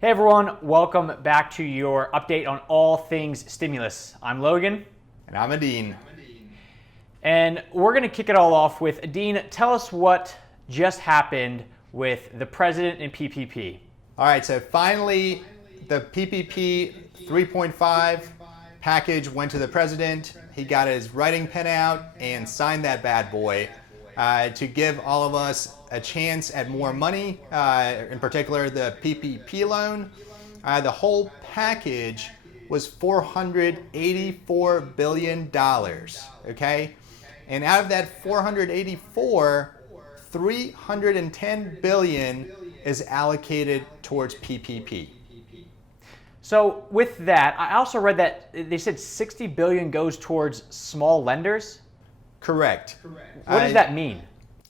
Hey everyone, welcome back to your update on all things stimulus. I'm Logan. And I'm Edin. And we're going to kick it all off with Edin. Tell us what just happened with the president and PPP. All right, so finally the PPP 3.5 package went to the president. He got his writing pen out and signed that bad boy to give all of us a chance at more money, in particular the PPP loan. The whole package was $484 billion, okay? And out of that 484, 310 billion is allocated towards PPP. So with that, I also read that they said 60 billion goes towards small lenders. Correct. What does that mean?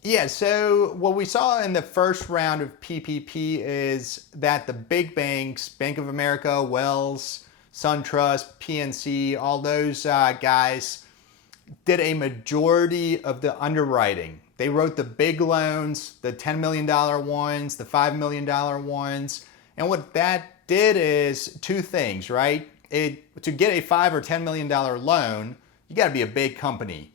Yeah, so what we saw in the first round of PPP is that the big banks, Bank of America, Wells, SunTrust, PNC, all those guys did a majority of the underwriting. They wrote the big loans, the $10 million ones, the $5 million ones. And what that did is two things, right? To get a $5 or $10 million loan, you got to be a big company.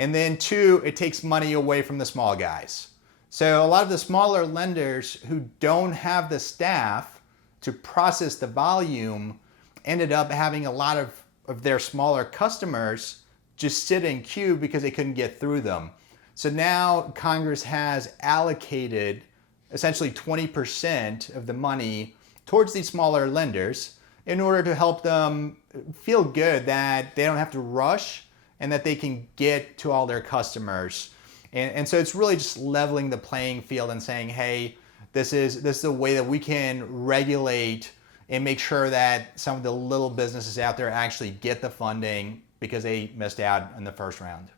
And then two, it takes money away from the small guys. So a lot of the smaller lenders who don't have the staff to process the volume ended up having a lot of their smaller customers just sit in queue because they couldn't get through them. So now Congress has allocated essentially 20% of the money towards these smaller lenders in order to help them feel good that they don't have to rush and that they can get to all their customers. And so it's really just leveling the playing field and saying, hey, this is a way that we can regulate and make sure that some of the little businesses out there actually get the funding because they missed out in the first round.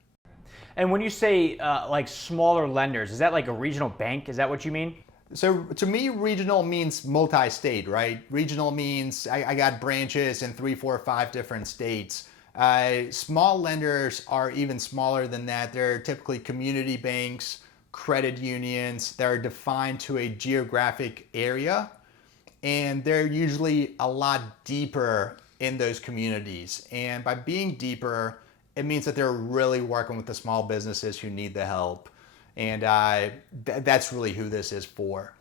And when you say like smaller lenders, is that like a regional bank? Is that what you mean? So to me, regional means multi-state, right? Regional means I got branches in 3, 4, 5 different states. Small lenders are even smaller than that. They're typically community banks, credit unions that are defined to a geographic area, and they're usually a lot deeper in those communities. And by being deeper, it means that they're really working with the small businesses who need the help. And that's really who this is for.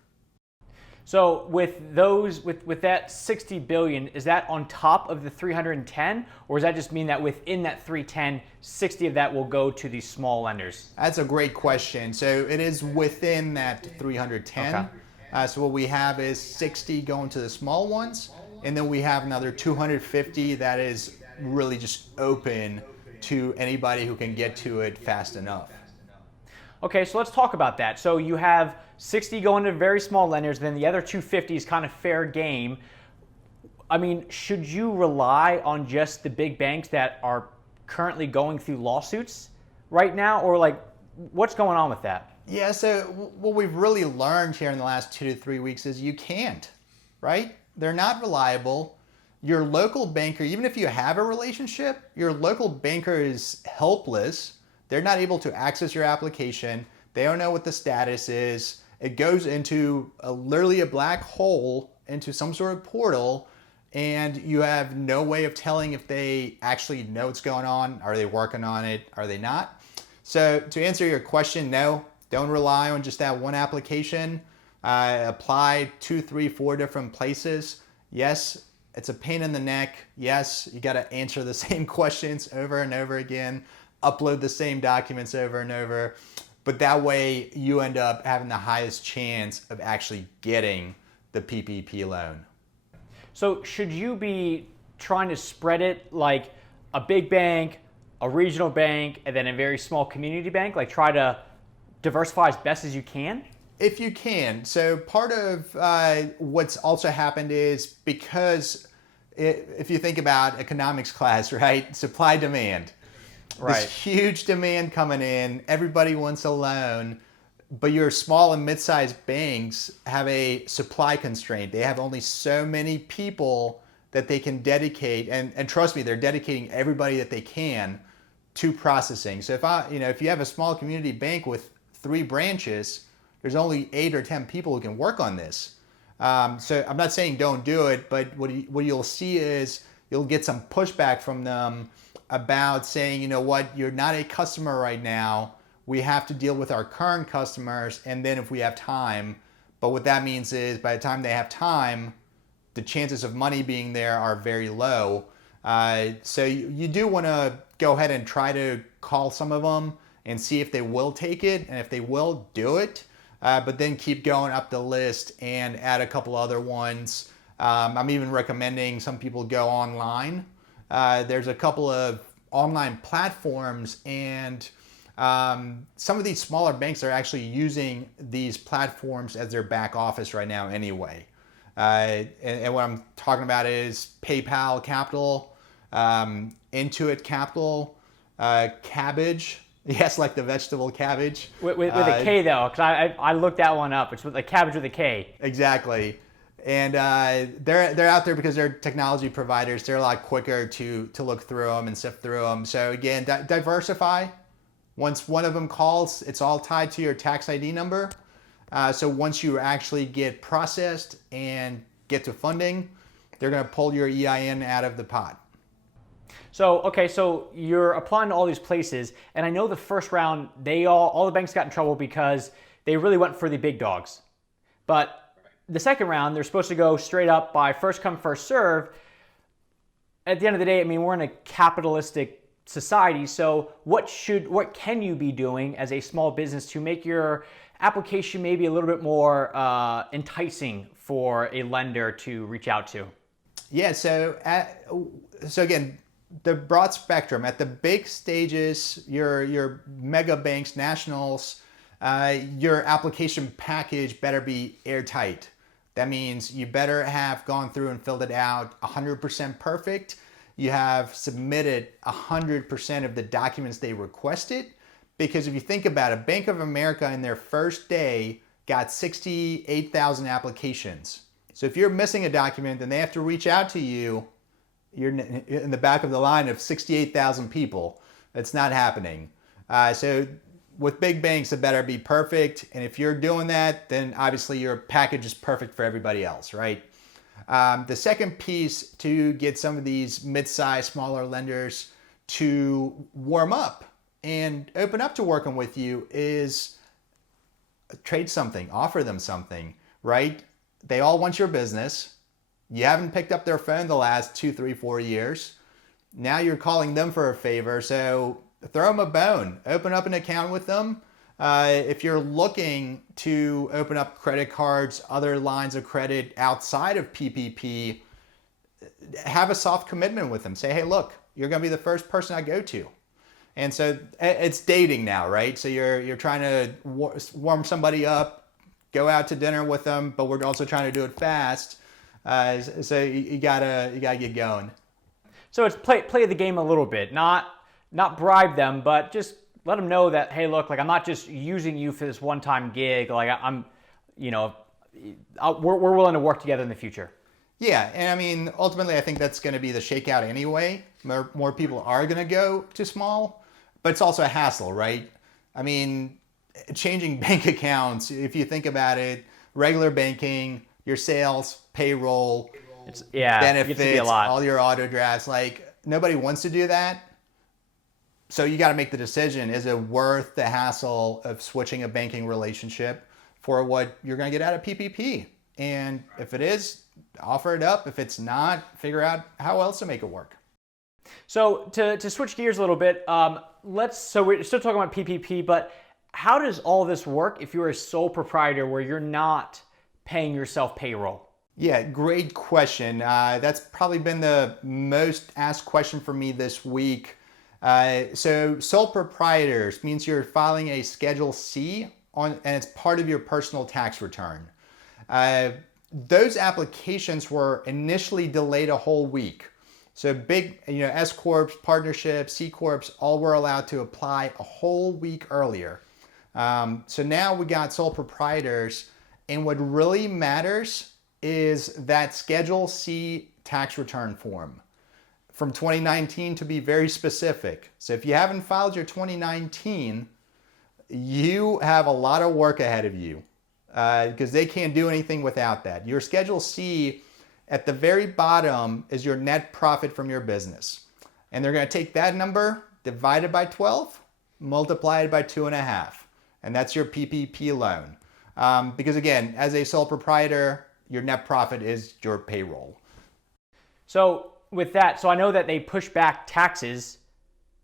So with that 60 billion, is that on top of the 310, or does that just mean that within that 310, 60 of that will go to these small lenders? That's a great question. So it is within that 310. Okay. So what we have is 60 going to the small ones, and then we have another 250 that is really just open to anybody who can get to it fast enough. Okay, so let's talk about that. So you have 60 going to very small lenders, then the other 250 is kind of fair game. I mean, should you rely on just the big banks that are currently going through lawsuits right now, or like what's going on with that? Yeah, so what we've really learned here in the last 2 to 3 weeks is you can't, right? They're not reliable. Your local banker, even if you have a relationship, your local banker is helpless. They're not able to access your application. They don't know what the status is. It goes into literally a black hole into some sort of portal, and you have no way of telling if they actually know what's going on. Are they working on it? Are they not? So to answer your question, no, don't rely on just that one application. Apply 2, 3, 4 different places. Yes, it's a pain in the neck. Yes, you got to answer the same questions over and over again. Upload the same documents over and over, but that way you end up having the highest chance of actually getting the PPP loan. So should you be trying to spread it like a big bank, a regional bank, and then a very small community bank? Like try to diversify as best as you can? If you can. So part of what's also happened is because if you think about economics class, right? Supply demand. Right. This huge demand coming in, everybody wants a loan, but your small and mid-sized banks have a supply constraint. They have only so many people that they can dedicate, and trust me, they're dedicating everybody that they can to processing. So if you have a small community bank with 3 branches, there's only 8 or 10 people who can work on this. So I'm not saying don't do it, but what you'll see is you'll get some pushback from them about saying, you know what, you're not a customer right now. We have to deal with our current customers, and then if we have time. But what that means is by the time they have time, the chances of money being there are very low. So you do want to go ahead and try to call some of them and see if they will take it, and if they will, do it. But then keep going up the list and add a couple other ones. I'm even recommending some people go online. There's a couple of online platforms, and some of these smaller banks are actually using these platforms as their back office right now anyway. And what I'm talking about is PayPal Capital, Intuit Capital, Cabbage. Yes, like the vegetable cabbage. With a K though, because I looked that one up. It's with a cabbage with a K. Exactly. And they're out there because they're technology providers. They're a lot quicker to look through them and sift through them. So again, diversify. Once one of them calls, it's all tied to your tax ID number. So once you actually get processed and get to funding, they're going to pull your EIN out of the pot. So, okay, so you're applying to all these places, and I know the first round, all the banks got in trouble because they really went for the big dogs. But the second round, they're supposed to go straight up by first come, first serve. At the end of the day, I mean, we're in a capitalistic society, so what can you be doing as a small business to make your application maybe a little bit more enticing for a lender to reach out to? Yeah, so again, the broad spectrum at the big stages, your mega banks, nationals, your application package better be airtight. That means you better have gone through and filled it out 100% perfect. You have submitted 100% of the documents they requested. Because if you think about it, Bank of America in their first day got 68,000 applications. So if you're missing a document and they have to reach out to you, you're in the back of the line of 68,000 people. That's not happening. So with big banks, it better be perfect. And if you're doing that, then obviously your package is perfect for everybody else, right? The second piece to get some of these mid-sized, smaller lenders to warm up and open up to working with you is trade something, offer them something, right? They all want your business. You haven't picked up their phone the last 2, 3, 4 years. Now you're calling them for a favor. So throw them a bone, open up an account with them. If you're looking to open up credit cards, other lines of credit outside of PPP, have a soft commitment with them. Say, hey, look, you're going to be the first person I go to. And so it's dating now, right? So you're trying to warm somebody up, go out to dinner with them, but we're also trying to do it fast. So you gotta get going. So it's play the game a little bit, not bribe them, but just let them know that, hey, look, like I'm not just using you for this one-time gig. Like we're willing to work together in the future. Yeah, and I mean, ultimately, I think that's going to be the shakeout anyway. More people are going to go to small, but it's also a hassle, right? I mean, changing bank accounts, if you think about it, regular banking, your sales, payroll, benefits, all your auto drafts, like nobody wants to do that. So you got to make the decision, is it worth the hassle of switching a banking relationship for what you're going to get out of PPP? And if it is, offer it up. If it's not, figure out how else to make it work. So to switch gears a little bit, so we're still talking about PPP, but how does all this work if you're a sole proprietor where you're not paying yourself payroll? Yeah, great question. That's probably been the most asked question for me this week. So sole proprietors means you're filing a Schedule C and it's part of your personal tax return. Those applications were initially delayed a whole week. So big, S corps, partnerships, C corps, all were allowed to apply a whole week earlier. So now we got sole proprietors, and what really matters is that Schedule C tax return form from 2019, to be very specific. So if you haven't filed your 2019, you have a lot of work ahead of you. because they can't do anything without that. Your Schedule C at the very bottom is your net profit from your business. And they're going to take that number, divide it by 12, multiply it by 2.5. And that's your PPP loan. Because again, as a sole proprietor, your net profit is your payroll. So with that, so I know that they push back taxes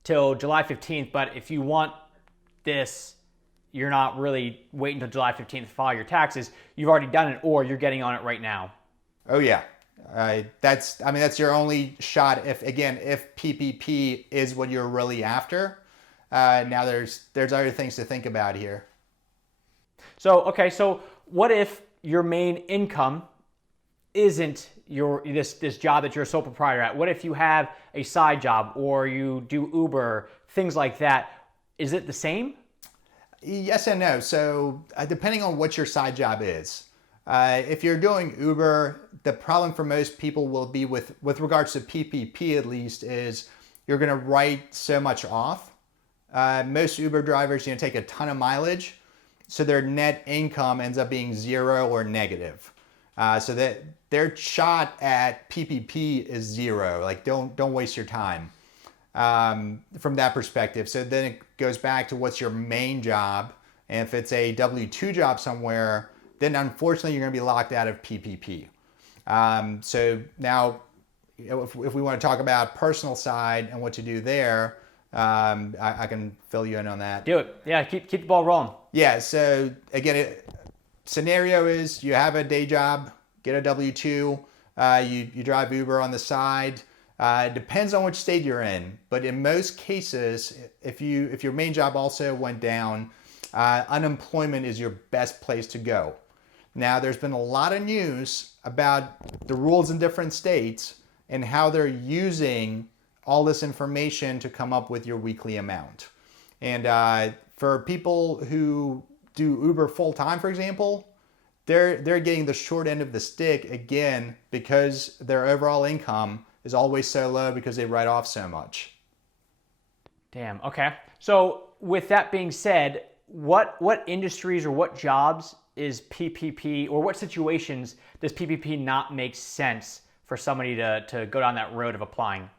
till July 15th, but if you want this, you're not really waiting until July 15th to file your taxes. You've already done it, or you're getting on it right now. Oh yeah. That's your only shot if PPP is what you're really after. Now there's other things to think about here. So, okay, so what if your main income isn't this job that you're a sole proprietor at? What if you have a side job or you do Uber, things like that? Is it the same? Yes and no. So depending on what your side job is. If you're doing Uber, the problem for most people will be with regards to PPP at least is you're going to write so much off. Most Uber drivers take a ton of mileage, so their net income ends up being zero or negative. So that their shot at PPP is zero. Like don't waste your time from that perspective. So then it goes back to what's your main job, and if it's a W-2 job somewhere, then unfortunately you're going to be locked out of PPP. So now, if we want to talk about personal side and what to do there, I can fill you in on that. Do it. Yeah, keep the ball rolling. Yeah. So again, scenario is you have a day job, get a W-2, you drive Uber on the side. It depends on which state you're in, but in most cases, if your main job also went down, unemployment is your best place to go. Now, there's been a lot of news about the rules in different states and how they're using all this information to come up with your weekly amount. And for people who do Uber full time, for example, they're getting the short end of the stick again because their overall income is always so low because they write off so much. Damn. Okay. So with that being said, what industries or what jobs is PPP, or what situations does PPP not make sense for somebody to go down that road of applying?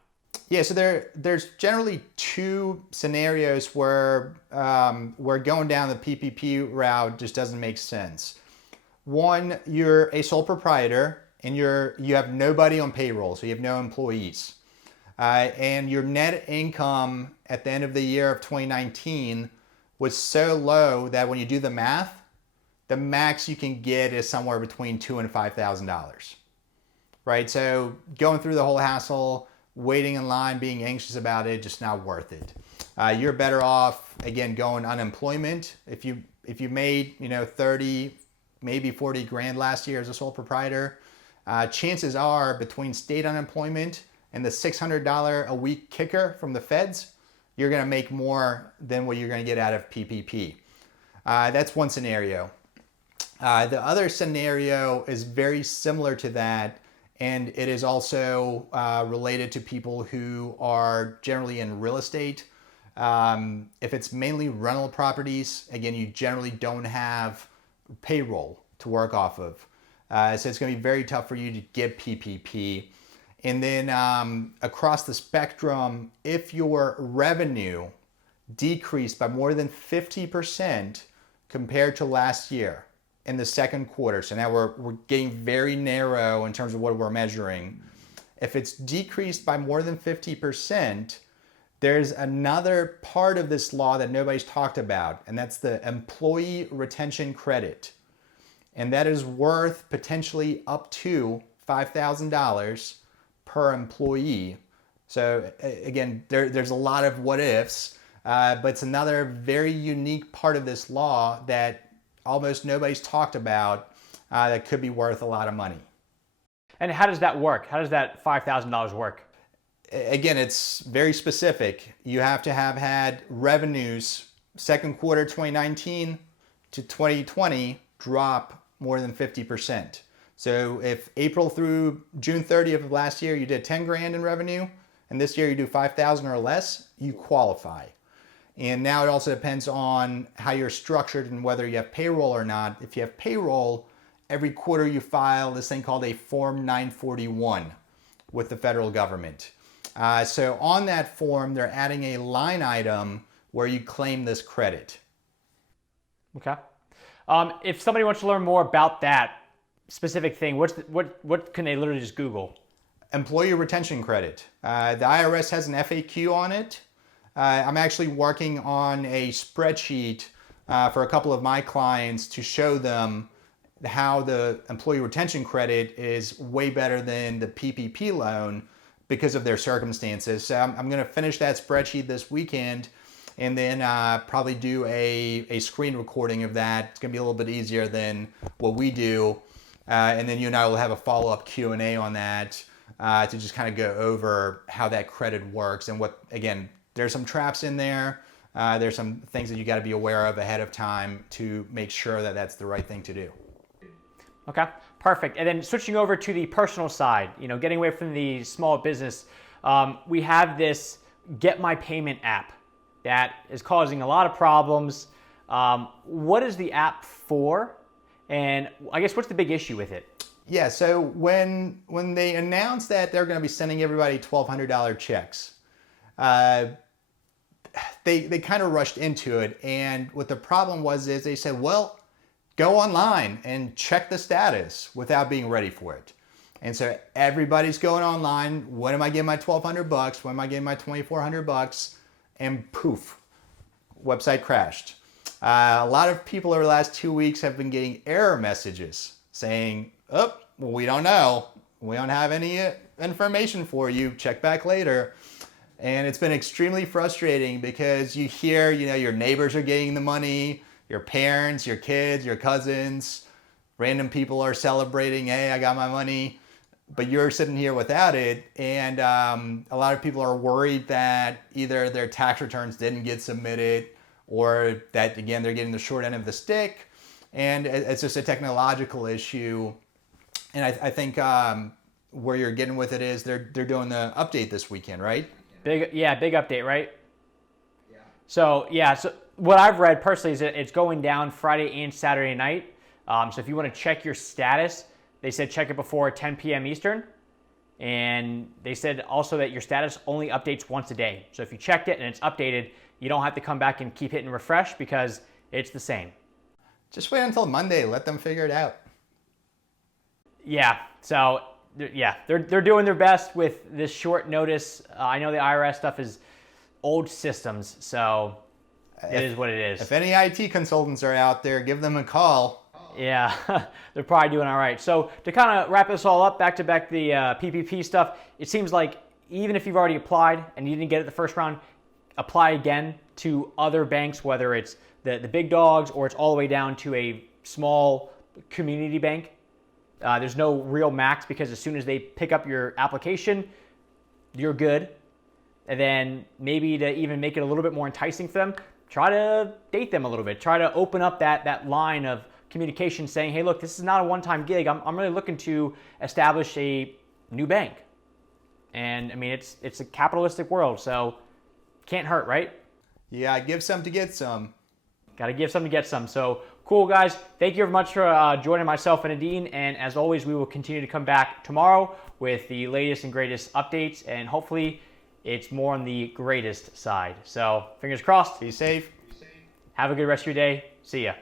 Yeah, so there's generally two scenarios where going down the PPP route just doesn't make sense. One, you're a sole proprietor and you have nobody on payroll, so you have no employees. And your net income at the end of the year of 2019 was so low that when you do the math, the max you can get is somewhere between $2,000 and $5,000, right? So going through the whole hassle, waiting in line, being anxious about it, just not worth it. You're better off, again, going unemployment. If you made 30, maybe 40 grand last year as a sole proprietor, chances are between state unemployment and the $600 a week kicker from the feds, you're going to make more than what you're going to get out of PPP. That's one scenario. The other scenario is very similar to that, and it is also related to people who are generally in real estate. If it's mainly rental properties, again, you generally don't have payroll to work off of. So it's going to be very tough for you to get PPP. And then across the spectrum, if your revenue decreased by more than 50% compared to last year in the second quarter, so now we're getting very narrow in terms of what we're measuring. If it's decreased by more than 50%, there's another part of this law that nobody's talked about, and that's the employee retention credit. And that is worth potentially up to $5,000 per employee. So again, there's a lot of what ifs, but it's another very unique part of this law that almost nobody's talked about that could be worth a lot of money. And how does that work? How does that $5,000 work? Again, it's very specific. You have to have had revenues second quarter 2019 to 2020 drop more than 50%. So if April through June 30th of last year you did 10 grand in revenue, and this year you do 5,000 or less, you qualify. And now it also depends on how you're structured and whether you have payroll or not. If you have payroll, every quarter you file this thing called a Form 941 with the federal government. So on that form, they're adding a line item where you claim this credit. Okay. If somebody wants to learn more about that specific thing, what can they literally just Google? Employee retention credit. The IRS has an FAQ on it. I'm actually working on a spreadsheet for a couple of my clients to show them how the employee retention credit is way better than the PPP loan because of their circumstances. So I'm going to finish that spreadsheet this weekend and then probably do a screen recording of that. It's going to be a little bit easier than what we do. And then you and I will have a follow-up Q&A on that to just kind of go over how that credit works and what, again, there's some traps in there. There's some things that you got to be aware of ahead of time to make sure that that's the right thing to do. Okay, perfect. And then switching over to the personal side, getting away from the small business, we have this Get My Payment app that is causing a lot of problems. What is the app for? And I guess what's the big issue with it? Yeah, so when they announced that they're going to be sending everybody $1,200 checks, they kind of rushed into it. And what the problem was is they said, well, go online and check the status without being ready for it. And so everybody's going online. When am I getting my $1,200? When am I getting my $2,400? And poof, website crashed. A lot of people over the last 2 weeks have been getting error messages saying, oh, well, we don't know. We don't have any information for you. Check back later. And it's been extremely frustrating because you hear, your neighbors are getting the money, your parents, your kids, your cousins, random people are celebrating, hey, I got my money, but you're sitting here without it. And a lot of people are worried that either their tax returns didn't get submitted or that, again, they're getting the short end of the stick. And it's just a technological issue. And I think where you're getting with it is they're doing the update this weekend, right? Big update, right? Yeah. So what I've read personally is that it's going down Friday and Saturday night. So if you want to check your status, they said check it before 10 p.m. Eastern. And they said also that your status only updates once a day. So if you checked it and it's updated, you don't have to come back and keep hitting refresh because it's the same. Just wait until Monday. Let them figure it out. Yeah. So they're doing their best with this short notice. I know the IRS stuff is old systems, so it is what it is. If any IT consultants are out there, give them a call. Yeah, they're probably doing all right. So to kind of wrap this all up, back to back the PPP stuff, it seems like even if you've already applied and you didn't get it the first round, apply again to other banks, whether it's the big dogs or it's all the way down to a small community bank. There's no real max because as soon as they pick up your application, you're good. And then maybe to even make it a little bit more enticing for them, try to date them a little bit. Try to open up that line of communication saying, hey, look, this is not a one-time gig. I'm really looking to establish a new bank. And I mean, it's a capitalistic world, so can't hurt, right? Yeah, give some to get some. Got to give some to get some. So cool, guys. Thank you very much for joining myself and Edin. And as always, we will continue to come back tomorrow with the latest and greatest updates. And hopefully it's more on the greatest side. So fingers crossed. Be safe. Have a good rest of your day. See ya.